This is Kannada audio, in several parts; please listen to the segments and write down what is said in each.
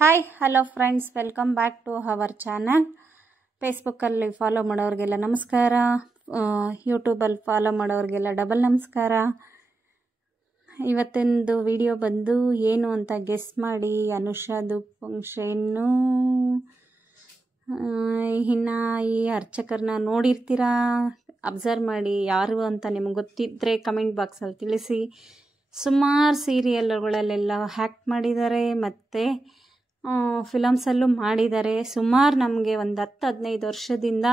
Hi hello friends, welcome back to our channel. ಫೇಸ್ಬುಕ್ಕಲ್ಲಿ ಫಾಲೋ ಮಾಡೋರಿಗೆಲ್ಲ ನಮಸ್ಕಾರ, ಯೂಟ್ಯೂಬಲ್ಲಿ ಫಾಲೋ ಮಾಡೋರಿಗೆಲ್ಲ ಡಬಲ್ ನಮಸ್ಕಾರ. ಇವತ್ತಿಂದು ವಿಡಿಯೋ ಬಂದು ಏನು ಅಂತ ಗೆಸ್ ಮಾಡಿ. ಅನುಷಾದು ಫಂಕ್ಷನ್ನು. ಇನ್ನು ಈ ಅರ್ಚಕರನ್ನ ನೋಡಿರ್ತೀರಾ, ಅಬ್ಸರ್ವ್ ಮಾಡಿ. ಯಾರು ಅಂತ ನಿಮ್ಗೆ ಗೊತ್ತಿದ್ದರೆ ಕಮೆಂಟ್ ಬಾಕ್ಸಲ್ಲಿ ತಿಳಿಸಿ. ಸುಮಾರು ಸೀರಿಯಲ್ಗಳಲ್ಲೆಲ್ಲ ಹ್ಯಾಕ್ಟ್ ಮಾಡಿದ್ದಾರೆ ಮತ್ತು ಫಿಲಮ್ಸಲ್ಲೂ ಮಾಡಿದ್ದಾರೆ. ಸುಮಾರು ನಮಗೆ ಒಂದು 10-15 ವರ್ಷದಿಂದ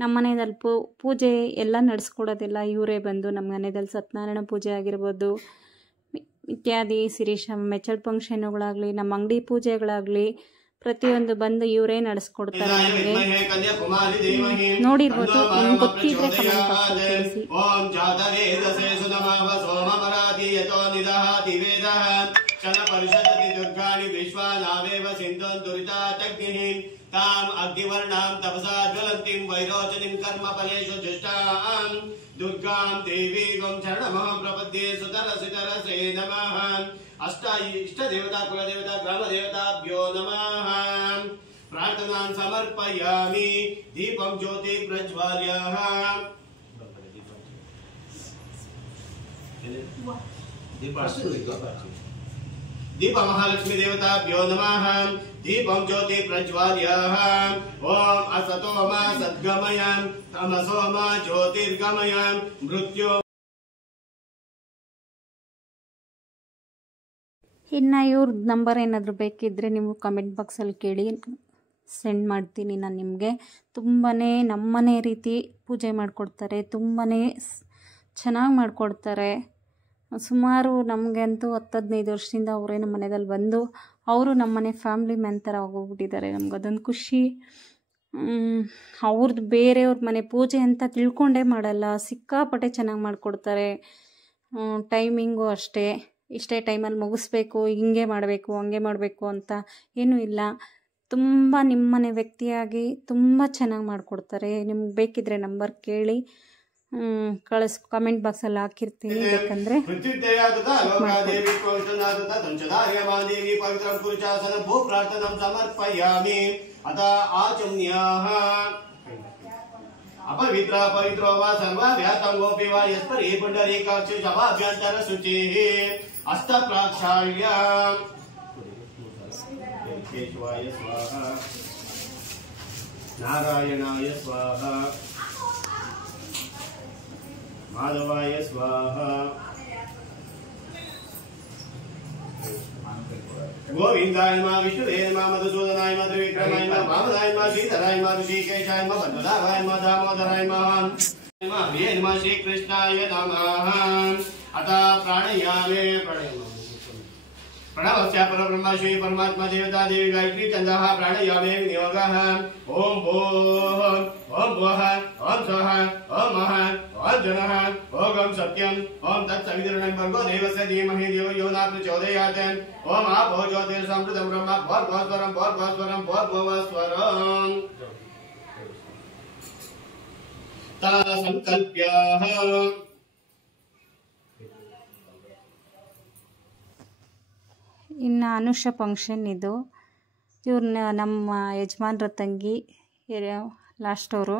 ನಮ್ಮ ಮನೆಯಲ್ಲಿ ಪೂಜೆ ಎಲ್ಲ ನಡೆಸ್ಕೊಡೋದಿಲ್ಲ ಇವರೇ ಬಂದು. ನಮ್ಮ ಮನೆಯಲ್ಲಿ ಸತ್ಯನಾರಾಯಣ ಪೂಜೆ ಆಗಿರ್ಬೋದು, ಇತ್ಯಾದಿ ಶಿರೀಷ ಮೆಚ್ಚಲ್ ಫಂಕ್ಷನ್ಗಳಾಗಲಿ, ನಮ್ಮ ಅಂಗಡಿ ಪೂಜೆಗಳಾಗಲಿ, ಪ್ರತಿಯೊಂದು ಬಂದು ಇವರೇ ನಡೆಸ್ಕೊಡ್ತಾರೆ. ನಮಗೆ ನೋಡಿರ್ಬೋದು, ನಿಮ್ಗೆ ಗೊತ್ತಿದ್ರೆ ಕಮೆಂಟ್ ಬಾಕ್ಸಲ್ಲಿ ತಿಳಿಸಿ. दुर्गाणि विश्वानावेव सिन्धुं दुरितातग्निः ताम् अग्निवर्णां तपसा ज्वलन्तीं वैरोचनीं कर्मफलेषु जुष्टां दुर्गां देवीं शरणमहं प्रपद्ये. सुतरसितरसे नमः. इष्टदेवता कुलदेवता ग्रामदेवताभ्यो नमः. प्रार्थनां समर्पयामि. दीपं ज्योति प्रज्वाल्य दीप महालक्ष्मी देवताभ्यो नमः. दीपं ज्योति प्रज्वाल्य. ओम असतो मा सद्गमय तमसो मा ज्योतिर्गमय मृत्यु. ಇನ್ನು ಇವ್ರ ನಂಬರ್ ಏನಾದರೂ ಬೇಕಿದ್ದರೆ ನೀವು ಕಮೆಂಟ್ ಬಾಕ್ಸಲ್ಲಿ ಕೇಳಿ, ಸೆಂಡ್ ಮಾಡ್ತೀನಿ ನಾನು ನಿಮಗೆ. ತುಂಬಾ ನಮ್ಮನೆ ರೀತಿ ಪೂಜೆ ಮಾಡಿಕೊಡ್ತಾರೆ, ತುಂಬಾ ಚೆನ್ನಾಗಿ ಮಾಡಿಕೊಡ್ತಾರೆ. ಸುಮಾರು ನಮಗಂತೂ 10-15 ವರ್ಷದಿಂದ ಅವರೇ ನಮ್ಮ ಮನೆಯಲ್ಲಿ ಬಂದು ಅವರು ನಮ್ಮನೆ ಫ್ಯಾಮ್ಲಿ ಮ್ಯಾನ್ ಥರ ಆಗೋಗ್ಬಿಟ್ಟಿದ್ದಾರೆ. ನಮಗದೊಂದು ಖುಷಿ. ಅವ್ರದ್ದು ಬೇರೆಯವ್ರ ಮನೆ ಪೂಜೆ ಅಂತ ತಿಳ್ಕೊಂಡೇ ಮಾಡಲ್ಲ, ಸಿಕ್ಕಾಪಟ್ಟೆ ಚೆನ್ನಾಗಿ ಮಾಡಿಕೊಡ್ತಾರೆ. ಟೈಮಿಂಗು ಅಷ್ಟೇ, ಇಷ್ಟೇ ಟೈಮಲ್ಲಿ ಮುಗಿಸ್ಬೇಕು, ಹಿಂಗೆ ಮಾಡಬೇಕು ಹಂಗೆ ಮಾಡಬೇಕು ಅಂತ ಏನೂ ಇಲ್ಲ. ತುಂಬ ನಿಮ್ಮನೆ ವ್ಯಕ್ತಿಯಾಗಿ ತುಂಬ ಚೆನ್ನಾಗಿ ಮಾಡಿಕೊಡ್ತಾರೆ. ನಿಮ್ಗೆ ಬೇಕಿದ್ರೆ ನಂಬರ್ ಕೇಳಿ ಕಮೆಂಟ್ ಬಾಕ್ಸಲ್ಲಿ ಹಾಕಿರ್ತೀನಿ, ಬೇಕಂದ್ರೆ अपवित्र पवित्रो वा सर्वाभ्यातंगोऽपि वा यस्परि पुण्डरीकाक्षि जपाभ्यंतर शुचिः हस्तप्राक्षाल्य केशवाय स्वाहा नारायणाय स्वाहा माधवाय स्वाहा गोविंदाय नमः विष्णुवे नमः मधुसूदनाय नमः त्रिविक्रमाय नमः वामनाय नमः श्रीधराय नमः ऋषिकेशाय नमः बन्धुदाय नमः दामोदराय नमः हरे नमः श्रीकृष्णाय नमः. अतः प्राणयामे प्रणवस्य परब्रह्म श्री परमात्मा देवता देवी गायत्री छन्दः प्राणयामे विनियोगः. ओम भूः ओम भुवः ओम स्वः ओम महः ओम जनः ओम सत्यम् ओम तत्सवितुर्वरेण्यं भर्गो देवस्य धीमहि धियो यो न प्रचोदयात्. ओम आपो ज्योतिर्संवृतं ब्रह्म भोर्भुवस्वरं भोर्भुवस्वरं भोर्भुवस्वरं ता संकल्प्याः. ಇನ್ನು ಅನುಷ ಫಂಕ್ಷನ್ ಇದು. ಇವ್ರನ್ನ ನಮ್ಮ ಯಜಮಾನ್ರ ತಂಗಿ ಲಾಸ್ಟ್ ಅವರು.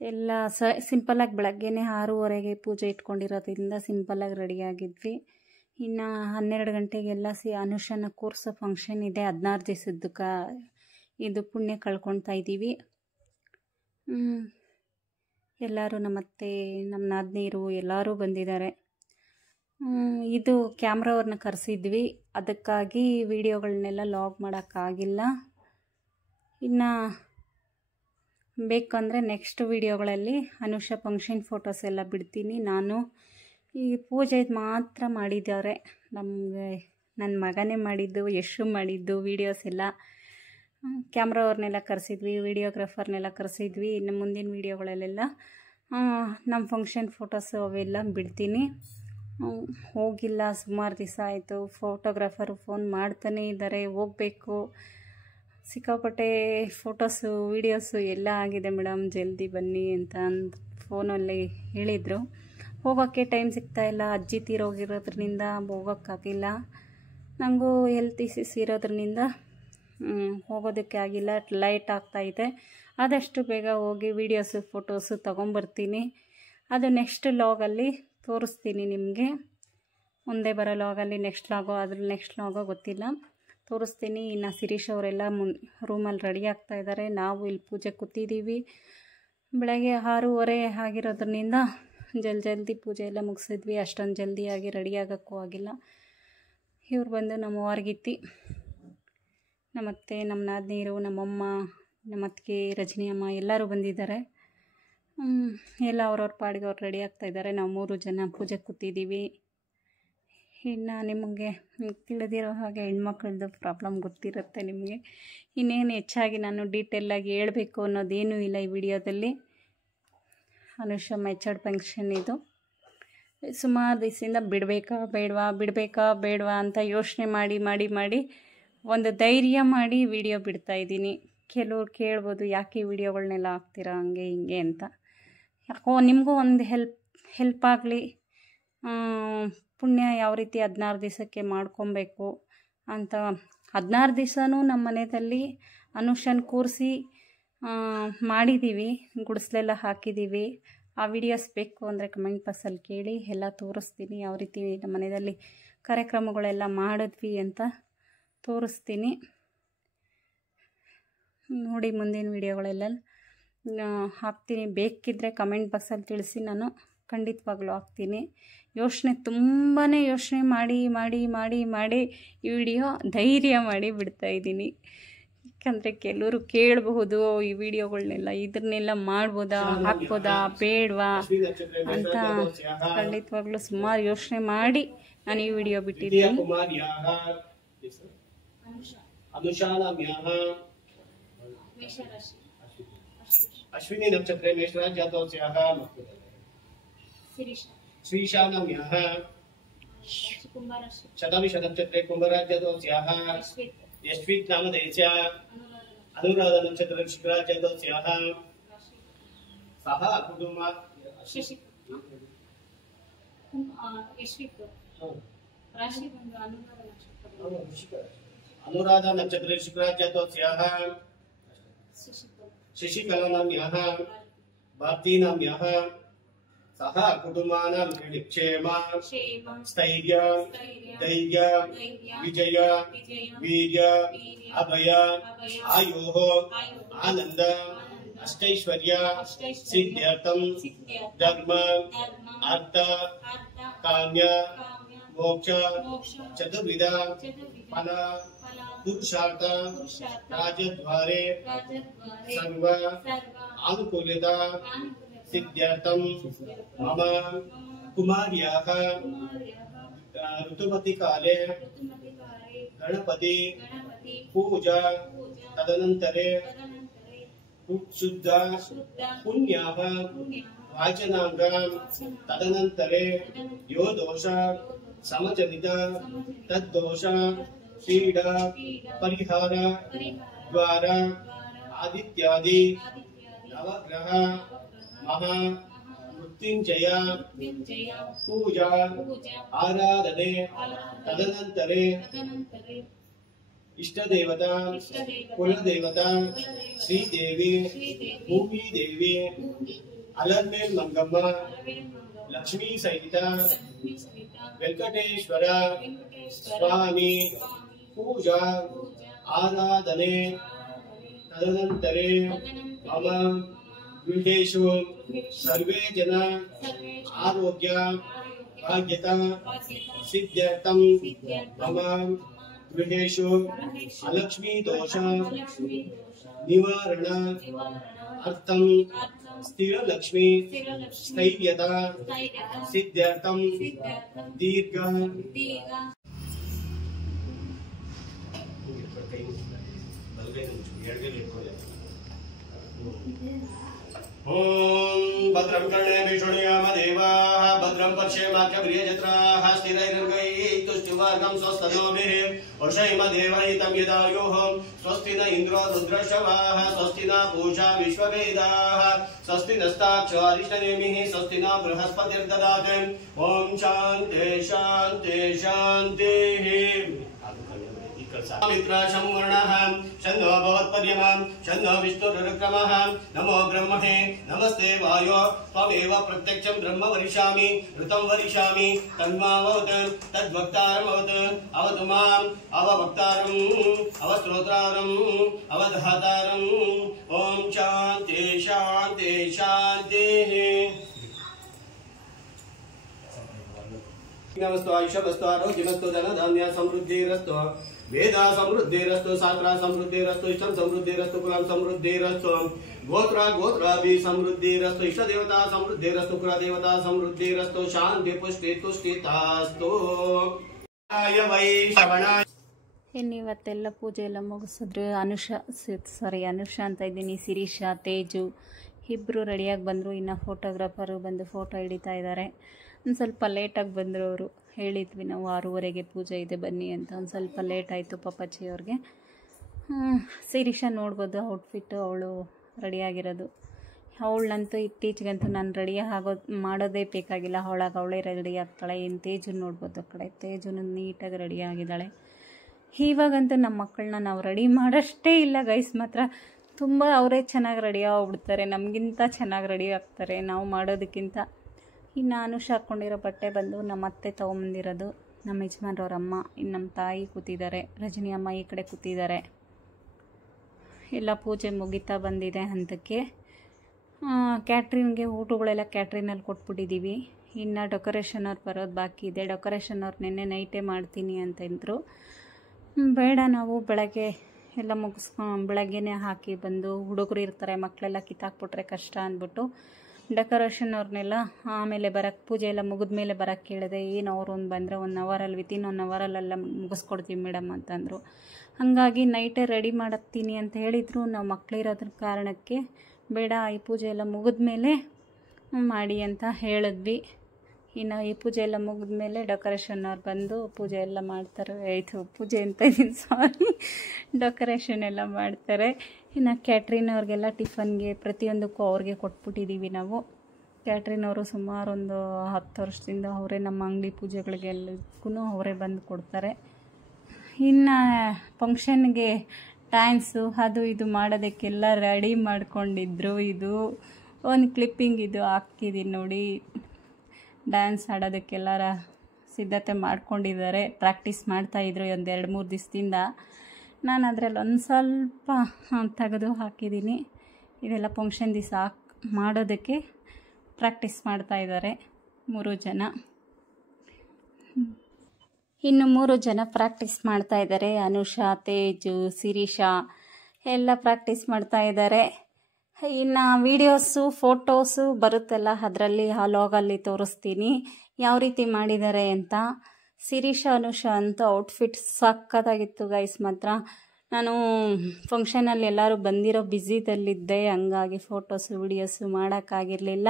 ಎಲ್ಲ ಸಿಂಪಲ್ಲಾಗಿ ಬೆಳಗ್ಗೆನೇ 6:30ಗೆ ಪೂಜೆ ಇಟ್ಕೊಂಡಿರೋದ್ರಿಂದ ಸಿಂಪಲ್ಲಾಗಿ ರೆಡಿಯಾಗಿದ್ವಿ. ಇನ್ನು 12 ಗಂಟೆಗೆಲ್ಲ ಅನುಷನ ಕೂರಿಸೋ ಫಂಕ್ಷನ್ ಇದೆ. 16 ದಿವಸದ್ದು ಇದು ಪುಣ್ಯ ಕಳ್ಕೊಳ್ತಾ ಇದ್ದೀವಿ. ಎಲ್ಲರೂ ನಮ್ಮತ್ತೆ, ನಮ್ಮ ನಾದಿನಿಯರು ಎಲ್ಲರೂ ಬಂದಿದ್ದಾರೆ. ಇದು ಕ್ಯಾಮ್ರಾವ್ರನ್ನ ಕರೆಸಿದ್ವಿ, ಅದಕ್ಕಾಗಿ ವಿಡಿಯೋಗಳನ್ನೆಲ್ಲ ಲಾಗ್ ಮಾಡೋಕ್ಕಾಗಿಲ್ಲ. ಇನ್ನು ಬೇಕಂದರೆ ನೆಕ್ಸ್ಟ್ ವಿಡಿಯೋಗಳಲ್ಲಿ ಅನುಷ ಫಂಕ್ಷನ್ ಫೋಟೋಸ್ ಎಲ್ಲ ಬಿಡ್ತೀನಿ. ನಾನು ಈ ಪೂಜೆ ಮಾತ್ರ ಮಾಡಿದ್ದಾರೆ, ನಮಗೆ ನನ್ನ ಮಗನೇ ಮಾಡಿದ್ದು, ಯಶು ಮಾಡಿದ್ದು ವೀಡಿಯೋಸ್ ಎಲ್ಲ. ಕ್ಯಾಮ್ರಾವ್ರನ್ನೆಲ್ಲ ಕರೆಸಿದ್ವಿ, ವಿಡಿಯೋಗ್ರಾಫರ್ನೆಲ್ಲ ಕರೆಸಿದ್ವಿ. ಇನ್ನು ಮುಂದಿನ ವೀಡಿಯೋಗಳಲ್ಲೆಲ್ಲ ನಮ್ಮ ಫಂಕ್ಷನ್ ಫೋಟೋಸು ಅವೆಲ್ಲ ಬಿಡ್ತೀನಿ. ಹೋಗಿಲ್ಲ, ಸುಮಾರು ದಿವಸ ಆಯಿತು. ಫೋಟೋಗ್ರಾಫರು ಫೋನ್ ಮಾಡ್ತಾನೇ ಇದ್ದಾರೆ, ಹೋಗಬೇಕು. ಸಿಕ್ಕಾಪಟ್ಟೆ ಫೋಟೋಸು ವೀಡಿಯೋಸು ಎಲ್ಲ ಆಗಿದೆ ಮೇಡಮ್, ಜಲ್ದಿ ಬನ್ನಿ ಅಂತ ಫೋನಲ್ಲಿ ಹೇಳಿದರು. ಹೋಗೋಕ್ಕೆ ಟೈಮ್ ಸಿಗ್ತಾಯಿಲ್ಲ. ಅಜ್ಜಿ ತೀರೋಗಿರೋದ್ರಿಂದ ಹೋಗೋಕ್ಕಾಗಿಲ್ಲ. ನನಗೂ ಹೆಲ್ತ್ ಇಶ್ಯೂಸ್ ಇರೋದ್ರಿಂದ ಹೋಗೋದಕ್ಕೆ ಆಗಿಲ್ಲ. ಲೈಟ್ ಆಗ್ತಾಯಿದೆ. ಆದಷ್ಟು ಬೇಗ ಹೋಗಿ ವೀಡಿಯೋಸು ಫೋಟೋಸು ತೊಗೊಂಬರ್ತೀನಿ. ಅದು ನೆಕ್ಸ್ಟ್ ಲಾಗಲ್ಲಿ ತೋರಿಸ್ತೀನಿ ನಿಮಗೆ. ಮುಂದೆ ಬರೋ ಲಾಗಲ್ಲಿ ನೆಕ್ಸ್ಟ್ ಲಾಗೋ ಗೊತ್ತಿಲ್ಲ, ತೋರಿಸ್ತೀನಿ. ಇನ್ನು ಶಿರೀಶ್ ಅವರೆಲ್ಲ ರೂಮಲ್ಲಿ ರೆಡಿ ಆಗ್ತಾಯಿದ್ದಾರೆ. ನಾವು ಇಲ್ಲಿ ಪೂಜೆ ಕೂತಿದ್ದೀವಿ. ಬೆಳಗ್ಗೆ 6:30 ಆಗಿರೋದ್ರಿಂದ ಜಲ್ದಿ ಪೂಜೆ ಎಲ್ಲ ಮುಗಿಸಿದ್ವಿ. ಅಷ್ಟೊಂದು ಜಲ್ದಿಯಾಗಿ ರೆಡಿ ಆಗೋಕ್ಕೂ ಆಗಿಲ್ಲ. ಇವ್ರು ಬಂದು ನಮ್ಮ ವಾರ್ಗಿತ್ತಿ, ನಮ್ಮತ್ತೆ, ನಮ್ಮ ನಾದಿನೀರು, ನಮ್ಮಮ್ಮ, ನಮ್ಮ ಅತ್ತಿಗೆ, ರಜನಿ ಅಮ್ಮ ಎಲ್ಲರೂ ಬಂದಿದ್ದಾರೆ. ಎಲ್ಲ ಅವ್ರವ್ರ ಪಾಡಿಗೆ ಅವ್ರು ರೆಡಿ ಆಗ್ತಾಯಿದ್ದಾರೆ. ನಾವು 3 ಜನ ಪೂಜೆ ಕೂತಿದ್ದೀವಿ. ಇನ್ನು ನಿಮಗೆ ತಿಳಿದಿರೋ ಹಾಗೆ ಹೆಣ್ಮಕ್ಳದ್ದು ಪ್ರಾಬ್ಲಮ್ ಗೊತ್ತಿರುತ್ತೆ ನಿಮಗೆ. ಇನ್ನೇನು ಹೆಚ್ಚಾಗಿ ನಾನು ಡೀಟೇಲಾಗಿ ಹೇಳಬೇಕು ಅನ್ನೋದೇನೂ ಇಲ್ಲ ಈ ವಿಡಿಯೋದಲ್ಲಿ. ಅನುಷಾ ಮೆಚರ್ಡ್ ಫಂಕ್ಷನ್ ಇದು. ಸುಮಾರು ದಿವಸದಿಂದ ಬಿಡಬೇಕಾ ಬೇಡವಾ ಅಂತ ಯೋಚನೆ ಮಾಡಿ ಒಂದು ಧೈರ್ಯ ಮಾಡಿ ವಿಡಿಯೋ ಬಿಡ್ತಾಯಿದ್ದೀನಿ. ಕೆಲವ್ರು ಕೇಳ್ಬೋದು, ಯಾಕೆ ಈ ವಿಡಿಯೋಗಳನ್ನೆಲ್ಲ ಹಾಕ್ತೀರಾ ಹಂಗೆ ಹಿಂಗೆ ಅಂತ. ಯಾಕೋ ನಿಮಗೂ ಒಂದು ಹೆಲ್ಪ್ ಆಗಲಿ. ಪುಣ್ಯ ಯಾವ ರೀತಿ 16 ದಿವಸಕ್ಕೆ ಮಾಡ್ಕೊಬೇಕು ಅಂತ 16 ದಿವಸನೂ ನಮ್ಮ ಮನೆಯಲ್ಲಿ ಅನುಷನ್ ಕೂರಿಸಿ ಮಾಡಿದ್ದೀವಿ. ಗುಡಿಸ್ಲೆಲ್ಲ ಹಾಕಿದ್ದೀವಿ. ಆ ವಿಡಿಯೋಸ್ ಬೇಕು ಅಂದರೆ ಕಮೆಂಟ್ ಬಾಕ್ಸಲ್ಲಿ ಕೇಳಿ, ಎಲ್ಲ ತೋರಿಸ್ತೀನಿ. ಯಾವ ರೀತಿ ನಮ್ಮ ಮನೆಯಲ್ಲಿ ಕಾರ್ಯಕ್ರಮಗಳೆಲ್ಲ ಮಾಡಿದ್ವಿ ಅಂತ ತೋರಿಸ್ತೀನಿ. ನೋಡಿ, ಮುಂದಿನ ವಿಡಿಯೋಗಳೆಲ್ಲ ಹಾಕ್ತೀನಿ. ಬೇಕಿದ್ದರೆ ಕಮೆಂಟ್ ಬಾಕ್ಸಲ್ಲಿ ತಿಳಿಸಿ, ನಾನು ಖಂಡಿತವಾಗ್ಲೂ ಹಾಕ್ತೀನಿ. ತುಂಬಾ ಯೋಚನೆ ಮಾಡಿ ಈ ವಿಡಿಯೋ ಧೈರ್ಯ ಮಾಡಿ ಬಿಡ್ತಾಯಿದ್ದೀನಿ. ಯಾಕಂದರೆ ಕೆಲವರು ಕೇಳಬಹುದು, ಈ ವಿಡಿಯೋಗಳನ್ನೆಲ್ಲ ಇದನ್ನೆಲ್ಲ ಮಾಡ್ಬೋದಾ, ಹಾಕ್ಬೋದಾ, ಬೇಡವಾ ಅಂತ ಖಂಡಿತವಾಗ್ಲೂ ಸುಮಾರು ಯೋಚನೆ ಮಾಡಿ ನಾನು ಈ ವಿಡಿಯೋ ಬಿಟ್ಟಿದ್ದೀನಿ. अश्विनी नक्षत्रे मेषराज्यातोस्याः श्रीशानाम्याः शतविश नक्षत्रे कुम्भराज्यातोस्याः यश्वित् नामधेयस्य अनुराधा नक्षत्रे वृश्चिकराज्यातोस्याः सह कुटुम्ब अनुराधा नक्षत्रे वृश्चिकराज्यातोस्याः शशिकलानाम्याः भारतीनाम्याः सह कुटुम्बानां क्षेम स्थैर्य धैर्य विजय वीर्य अभय आयोः आनंद अष्टैश्वर्य सिद्ध्यर्थं धर्म अर्थ काम्य मोक्ष चतुर्विध फल पुरुषार्थ राजद्वारे सर्व अनुकूलता सिद्ध्यर्थं मम कुमार्याः ऋतुमती काले गणपति पूजा तदनन्तरे शुद्ध पुण्याः वाचनांग तदनन्तरे यो दोष समचलित तद्दोष पीड़ा परिहार द्वारा आदित्यादि नवग्रह महा मृत्युंजय पूजा आराधने तदनन्तरे इष्ट देवता कुल देवता श्रीदेवी भूमि देवी अलर्मेल मंगम्म लक्ष्मी सहित वेंकटेश्वर स्वामी पूजा आराधने तदनन्तरे मम गृहेषु सर्वे जन आरोग्य भाग्यता सिद्ध्यर्थं मम गृहेषु अलक्ष्मी दोष निवारण अर्थं स्थिर लक्ष्मी स्थैर्यता सिद्ध्यर्थं दीर्घ बलगै ॐ भद्रं कर्णेभिः शृणुयाम देवाः भद्रं पश्येमाख्यप्रियजत्राः स्थिरैर्गैः तुष्टिवर्गं स्वस्तनोभिः वशैमदेवहितं यदायुः स्वस्ति न इन्द्रो रुद्रशवाः स्वस्ति न पूषा विश्ववेदाः स्वस्ति नस्ताक्षरिष्टनेमिः स्वस्ति न बृहस्पतिर्ददाति ॐ शान्ति शान्ति शान्तिः मित्र संवर्णः शन्नो भवत्पर्यमां शन्नो विष्णुरुक्रमः नमो ब्रह्मणे नमस्ते वायो त्वमेव प्रत्यक्षं ब्रह्म वरिष्यामि ऋतं वरिष्यामि तन्मावत् तद्वक्तारमवत् अवतु माम् अववक्तारम् अवस्त्रोत्रारम् अवधातारम् ॐ शान्ति शान्ति शान्तिः नमस्तु आयुष्यमस्तु आरोग्यमस्तु धनधान्य समृद्धिरस्तु वेदा समृद्धिरस्तु शास्त्रा समृद्धिरस्तु इष्टं समृद्धिरस्तु कुलं समृद्धिरस्तु गोत्राभि समृद्धिरस्तु इष्ट देवता समृद्धिरस्तु कुल देवता समृद्धिरस्तु शांति पुष्टि तुष्टितास्तु वै श्रवणाय ಇನ್ನು ಇವತ್ತೆಲ್ಲ ಪೂಜೆ ಎಲ್ಲ ಮುಗಿಸಿದ್ರು. ಅನುಷಾ ಅಂತ ಇದ್ದೀನಿ, ಶಿರೀಷಾ, ತೇಜು ಇಬ್ಬರು ರೆಡಿಯಾಗಿ ಬಂದರು. ಇನ್ನು ಫೋಟೋಗ್ರಾಫರು ಬಂದು ಫೋಟೋ ಹಿಡಿತಾ ಇದ್ದಾರೆ. ಒಂದು ಸ್ವಲ್ಪ ಲೇಟಾಗಿ ಬಂದರು ಅವರು. ಹೇಳಿದ್ವಿ ನಾವು 6:30ಗೆ ಪೂಜೆ ಇದೆ ಬನ್ನಿ ಅಂತ. ಒಂದು ಸ್ವಲ್ಪ ಲೇಟ್ ಆಯಿತು ಪಾಪಚ್ಚಿ ಅವ್ರಿಗೆ. ಶಿರೀಷಾ ನೋಡ್ಬೋದು ಔಟ್ಫಿಟ್ಟು, ಅವಳು ರೆಡಿಯಾಗಿರೋದು. ಅವಳಂತೂ ಇತ್ತೀಚೆಗಂತೂ ನಾನು ರೆಡಿ ಮಾಡೋದೇ ಬೇಕಾಗಿಲ್ಲ, ಅವಳೇ ರೆಡಿ ಆಗ್ತಾಳೆ. ಇನ್ನು ತೇಜು ನೋಡ್ಬೋದು, ಆ ಕಡೆ ತೇಜುನು ನೀಟಾಗಿ ರೆಡಿ ಆಗಿದ್ದಾಳೆ. ಇವಾಗಂತೂ ನಮ್ಮ ಮಕ್ಕಳನ್ನ ನಾವು ರೆಡಿ ಮಾಡೋಷ್ಟೇ ಇಲ್ಲ ಗೈಸ್. ಮಾತ್ರ ತುಂಬ ಅವರೇ ಚೆನ್ನಾಗಿ ರೆಡಿ ಆಗ್ಬಿಡ್ತಾರೆ, ನಮಗಿಂತ ಚೆನ್ನಾಗಿ ರೆಡಿ ಆಗ್ತಾರೆ ನಾವು ಮಾಡೋದಕ್ಕಿಂತ. ಇನ್ನು ಅನುಷಾ ಹಾಕ್ಕೊಂಡಿರೋ ಬಟ್ಟೆ ಬಂದು ನಮ್ಮ ಅತ್ತೆ ತೊಗೊಂಬಂದಿರೋದು, ನಮ್ಮ ಯಜಮಾನ್ರವ್ರ ಅಮ್ಮ. ಇನ್ನು ನಮ್ಮ ತಾಯಿ ಕೂತಿದ್ದಾರೆ, ರಜನಿ ಅಮ್ಮ ಈ ಕಡೆ ಕೂತಿದ್ದಾರೆ. ಎಲ್ಲ ಪೂಜೆ ಮುಗಿತಾ ಬಂದಿದೆ ಹಂತಕ್ಕೆ. ಕ್ಯಾಟ್ರಿನ್ಗೆ ಊಟಗಳೆಲ್ಲ ಕ್ಯಾಟ್ರಿನಲ್ಲಿ ಕೊಟ್ಬಿಟ್ಟಿದ್ದೀವಿ. ಇನ್ನು ಡೆಕೋರೇಷನ್ ಅವ್ರು ಬರೋದು ಬಾಕಿ ಇದೆ. ಡೆಕೋರೇಷನ್ ಅವ್ರು ನೆನ್ನೆ ನೈಟೇ ಮಾಡ್ತೀನಿ ಅಂತಂದರು. ಬೇಡ, ನಾವು ಬೆಳಗ್ಗೆ ಎಲ್ಲ ಬೆಳಗ್ಗೆನೇ ಹಾಕಿ ಬಂದು ಹುಡುಗರು ಇರ್ತಾರೆ, ಮಕ್ಕಳೆಲ್ಲ ಕಿತ್ತಾಕ್ಬಿಟ್ರೆ ಕಷ್ಟ ಅಂದ್ಬಿಟ್ಟು ಡೆಕೋರೇಷನ್ ಅವ್ರನ್ನೆಲ್ಲ ಆಮೇಲೆ ಪೂಜೆ ಎಲ್ಲ ಮುಗಿದ ಮೇಲೆ ಬರೋಕ್ಕೆ ಕೇಳಿದೆ. ಏನು ಅವ್ರು ಬಂದರೆ 1 ಅವರಲ್ಲಿ ವಿತಿನ್ 1 ಅವರಲ್ಲೆಲ್ಲ ಮುಗಿಸ್ಕೊಡ್ತೀವಿ ಮೇಡಮ್ ಅಂತಂದರು. ಹಾಗಾಗಿ ನೈಟೇ ರೆಡಿ ಮಾಡತ್ತೀನಿ ಅಂತ ಹೇಳಿದರು. ನಾವು ಮಕ್ಕಳಿರೋದ್ರ ಕಾರಣಕ್ಕೆ ಬೇಡ, ಈ ಪೂಜೆ ಎಲ್ಲ ಮುಗಿದ ಮೇಲೆ ಮಾಡಿ ಅಂತ ಹೇಳಿದ್ವಿ. ಇನ್ನು ಈ ಪೂಜೆ ಎಲ್ಲ ಮುಗಿದ ಮೇಲೆ ಡೆಕೋರೇಷನ್ ಅವ್ರು ಬಂದು ಪೂಜೆ ಎಲ್ಲ ಮಾಡ್ತಾರೆ. ಪೂಜೆ ಅಂತ ಇದ್ದೀನಿ, ಸಾರಿ, ಡೆಕೋರೇಷನ್ ಎಲ್ಲ ಮಾಡ್ತಾರೆ. ಇನ್ನು ಕ್ಯಾಟ್ರಿನ್ ಅವ್ರಿಗೆಲ್ಲ ಟಿಫನ್ಗೆ ಪ್ರತಿಯೊಂದಕ್ಕೂ ಅವ್ರಿಗೆ ಕೊಟ್ಬಿಟ್ಟಿದ್ದೀವಿ ನಾವು. ಕ್ಯಾಟ್ರಿನ್ ಅವರು ಸುಮಾರು ಒಂದು 10 ವರ್ಷದಿಂದ ಅವರೇ ನಮ್ಮ ಅಂಗಡಿ ಪೂಜೆಗಳಿಗೆಲ್ಲಕ್ಕೂ ಅವರೇ ಬಂದು ಕೊಡ್ತಾರೆ. ಇನ್ನು ಫಂಕ್ಷನ್ಗೆ ಡ್ಯಾನ್ಸು ಅದು ಇದು ಮಾಡೋದಕ್ಕೆಲ್ಲ ರೆಡಿ ಮಾಡ್ಕೊಂಡಿದ್ರು. ಇದು ಒಂದು ಕ್ಲಿಪ್ಪಿಂಗ್ ಇದು ಹಾಕಿದ್ದೀನಿ ನೋಡಿ. ಡ್ಯಾನ್ಸ್ ಆಡೋದಕ್ಕೆಲ್ಲರ ಸಿದ್ಧತೆ ಮಾಡ್ಕೊಂಡಿದ್ದಾರೆ, ಪ್ರಾಕ್ಟೀಸ್ ಮಾಡ್ತಾಯಿದ್ರು ಒಂದು 2-3 ದಿವಸದಿಂದ. ನಾನು ಅದರಲ್ಲಿ ಒಂದು ಸ್ವಲ್ಪ ತೆಗೆದು ಹಾಕಿದ್ದೀನಿ. ಇದೆಲ್ಲ ಫಂಕ್ಷನ್ ದಿವಸ ಮಾಡೋದಕ್ಕೆ ಪ್ರಾಕ್ಟೀಸ್ ಮಾಡ್ತಾಯಿದ್ದಾರೆ 3 ಜನ. ಇನ್ನು 3 ಜನ ಪ್ರಾಕ್ಟೀಸ್ ಮಾಡ್ತಾಯಿದ್ದಾರೆ. ಅನುಷಾ, ತೇಜು, ಶಿರೀಷಾ ಎಲ್ಲ ಪ್ರಾಕ್ಟೀಸ್ ಮಾಡ್ತಾಯಿದ್ದಾರೆ. ಇನ್ನು ವೀಡಿಯೋಸು ಫೋಟೋಸು ಬರುತ್ತಲ್ಲ, ಅದರಲ್ಲಿ ಆ ಲಾಗಲ್ಲಿ ತೋರಿಸ್ತೀನಿ ಯಾವ ರೀತಿ ಮಾಡಿದ್ದಾರೆ ಅಂತ. ಶಿರೀಷಾ, ಅನುಷಾ ಅಂತೂ ಔಟ್ಫಿಟ್ ಸಕ್ಕತ್ತಾಗಿತ್ತು ಗೈಸ್. ಮಾತ್ರ ನಾನು ಫಂಕ್ಷನಲ್ಲಿ ಎಲ್ಲರೂ ಬಂದಿರೋ ಬ್ಯುಸಿದಲ್ಲಿದ್ದೆ, ಹಂಗಾಗಿ ಫೋಟೋಸು ವೀಡಿಯೋಸು ಮಾಡೋಕ್ಕಾಗಿರಲಿಲ್ಲ.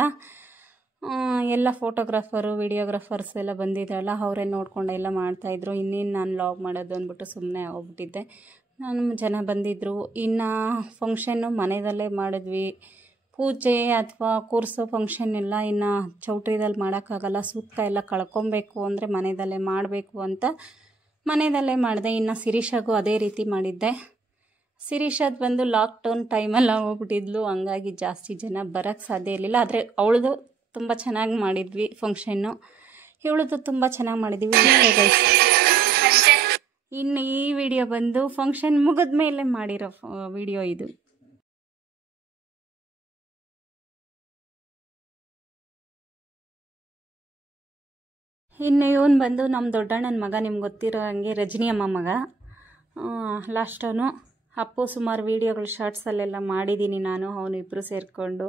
ಎಲ್ಲ ಫೋಟೋಗ್ರಾಫರು ವಿಡಿಯೋಗ್ರಾಫರ್ಸ್ ಎಲ್ಲ ಬಂದಿದ್ದಾರಲ್ಲ, ಅವರೇ ನೋಡ್ಕೊಂಡು ಎಲ್ಲ ಮಾಡ್ತಾಯಿದ್ರು. ಇನ್ನೇನು ನಾನು ಲಾಗ್ ಮಾಡೋದು ಅಂದ್ಬಿಟ್ಟು ಸುಮ್ಮನೆ ಹೋಗ್ಬಿಟ್ಟಿದ್ದೆ. ಜನ ಬಂದಿದ್ದರು. ಇನ್ನು ಫಂಕ್ಷನ್ನು ಮನೆಯಲ್ಲೇ ಮಾಡಿದ್ವಿ. ಪೂಜೆ ಅಥವಾ ಕೂರಿಸೋ ಫಂಕ್ಷನ್ ಎಲ್ಲ ಇನ್ನು ಚೌಟ್ರಿದಲ್ಲಿ ಮಾಡೋಕ್ಕಾಗಲ್ಲ, ಸೂತ್ಕ ಎಲ್ಲ ಕಳ್ಕೊಬೇಕು ಅಂದರೆ ಮನೆಯಲ್ಲೇ ಮಾಡಬೇಕು ಅಂತ ಮನೆಯಲ್ಲೇ ಮಾಡಿದೆ. ಇನ್ನು ಶಿರೀಷಾಗೂ ಅದೇ ರೀತಿ ಮಾಡಿದ್ದೆ. ಶಿರೀಷಾದು ಬಂದು ಲಾಕ್ಡೌನ್ ಟೈಮಲ್ಲಿ ಹೋಗ್ಬಿಟ್ಟಿದ್ಲು, ಹಂಗಾಗಿ ಜಾಸ್ತಿ ಜನ ಬರೋಕ್ಕೆ ಸಾಧ್ಯ ಇರಲಿಲ್ಲ. ಆದರೆ ಅವಳದು ತುಂಬ ಚೆನ್ನಾಗಿ ಮಾಡಿದ್ವಿ ಫಂಕ್ಷನ್ನು, ಇವಳದು ತುಂಬ ಚೆನ್ನಾಗಿ ಮಾಡಿದ್ವಿ. ಇನ್ನು ಈ ವಿಡಿಯೋ ಬಂದು ಫಂಕ್ಷನ್ ಮುಗಿದ ಮೇಲೆ ಮಾಡಿರೋ ವಿಡಿಯೋ ಇದು. ಇನ್ನು ಇವನು ಬಂದು ನಮ್ಮ ದೊಡ್ಡಣ್ಣನ ಮಗ, ನಿಮ್ಗೆ ಗೊತ್ತಿರೋ ಹಂಗೆ ರಜನಿ ಅಮ್ಮ ಮಗ. ಲಾಸ್ಟವನು ಅಪ್ಪು. ಸುಮಾರು ವೀಡಿಯೋಗಳು ಶಾರ್ಟ್ಸಲ್ಲೆಲ್ಲ ಮಾಡಿದ್ದೀನಿ ನಾನು, ಅವನು ಇಬ್ಬರು ಸೇರಿಕೊಂಡು.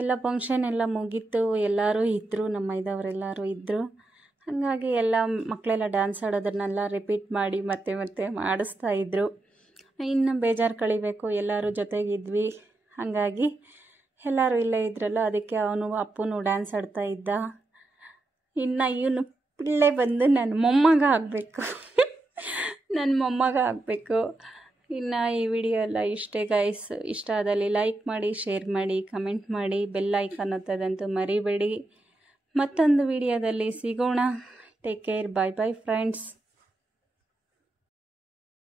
ಎಲ್ಲ ಫಂಕ್ಷನ್ ಎಲ್ಲ ಮುಗೀತು, ಎಲ್ಲರೂ ಇದ್ದರು, ನಮ್ಮ ಮೈದವರೆಲ್ಲರೂ ಇದ್ದರು. ಹಾಗಾಗಿ ಎಲ್ಲ ಮಕ್ಕಳೆಲ್ಲ ಡ್ಯಾನ್ಸ್ ಆಡೋದನ್ನೆಲ್ಲ ರಿಪೀಟ್ ಮಾಡಿ ಮತ್ತೆ ಮತ್ತೆ ಮಾಡಿಸ್ತಾಯಿದ್ರು. ಇನ್ನು ಬೇಜಾರು ಕಳಿಬೇಕು, ಎಲ್ಲರೂ ಜೊತೆಗಿದ್ವಿ. ಹಾಗಾಗಿ ಎಲ್ಲರೂ ಇಲ್ಲೇ ಇದ್ರಲ್ಲ, ಅದಕ್ಕೆ ಅವನು ಅಪ್ಪನು ಡ್ಯಾನ್ಸ್ ಆಡ್ತಾ ಇದ್ದ. ಇನ್ನು ಇವನು ಪಿಳ್ಳೆ ಬಂದು ನನ್ನ ಮೊಮ್ಮಗ ಆಗಬೇಕು. ನನ್ನ ಮೊಮ್ಮಗ ಆಗಬೇಕು. ಇನ್ನು ಈ ವಿಡಿಯೋ ಎಲ್ಲ ಇಷ್ಟೇ ಗೈಸ್. ಇಷ್ಟ ಆದಲ್ಲಿ ಲೈಕ್ ಮಾಡಿ, ಶೇರ್ ಮಾಡಿ, ಕಮೆಂಟ್ ಮಾಡಿ, ಬೆಲ್ ಐಕಾನ್ ಒತ್ತೋದಂತೂ ಮರಿಬೇಡಿ. ಮತ್ತೊಂದು ವಿಡಿಯೋದಲ್ಲಿ ಸಿಗೋಣ. Take care. Bye bye friends.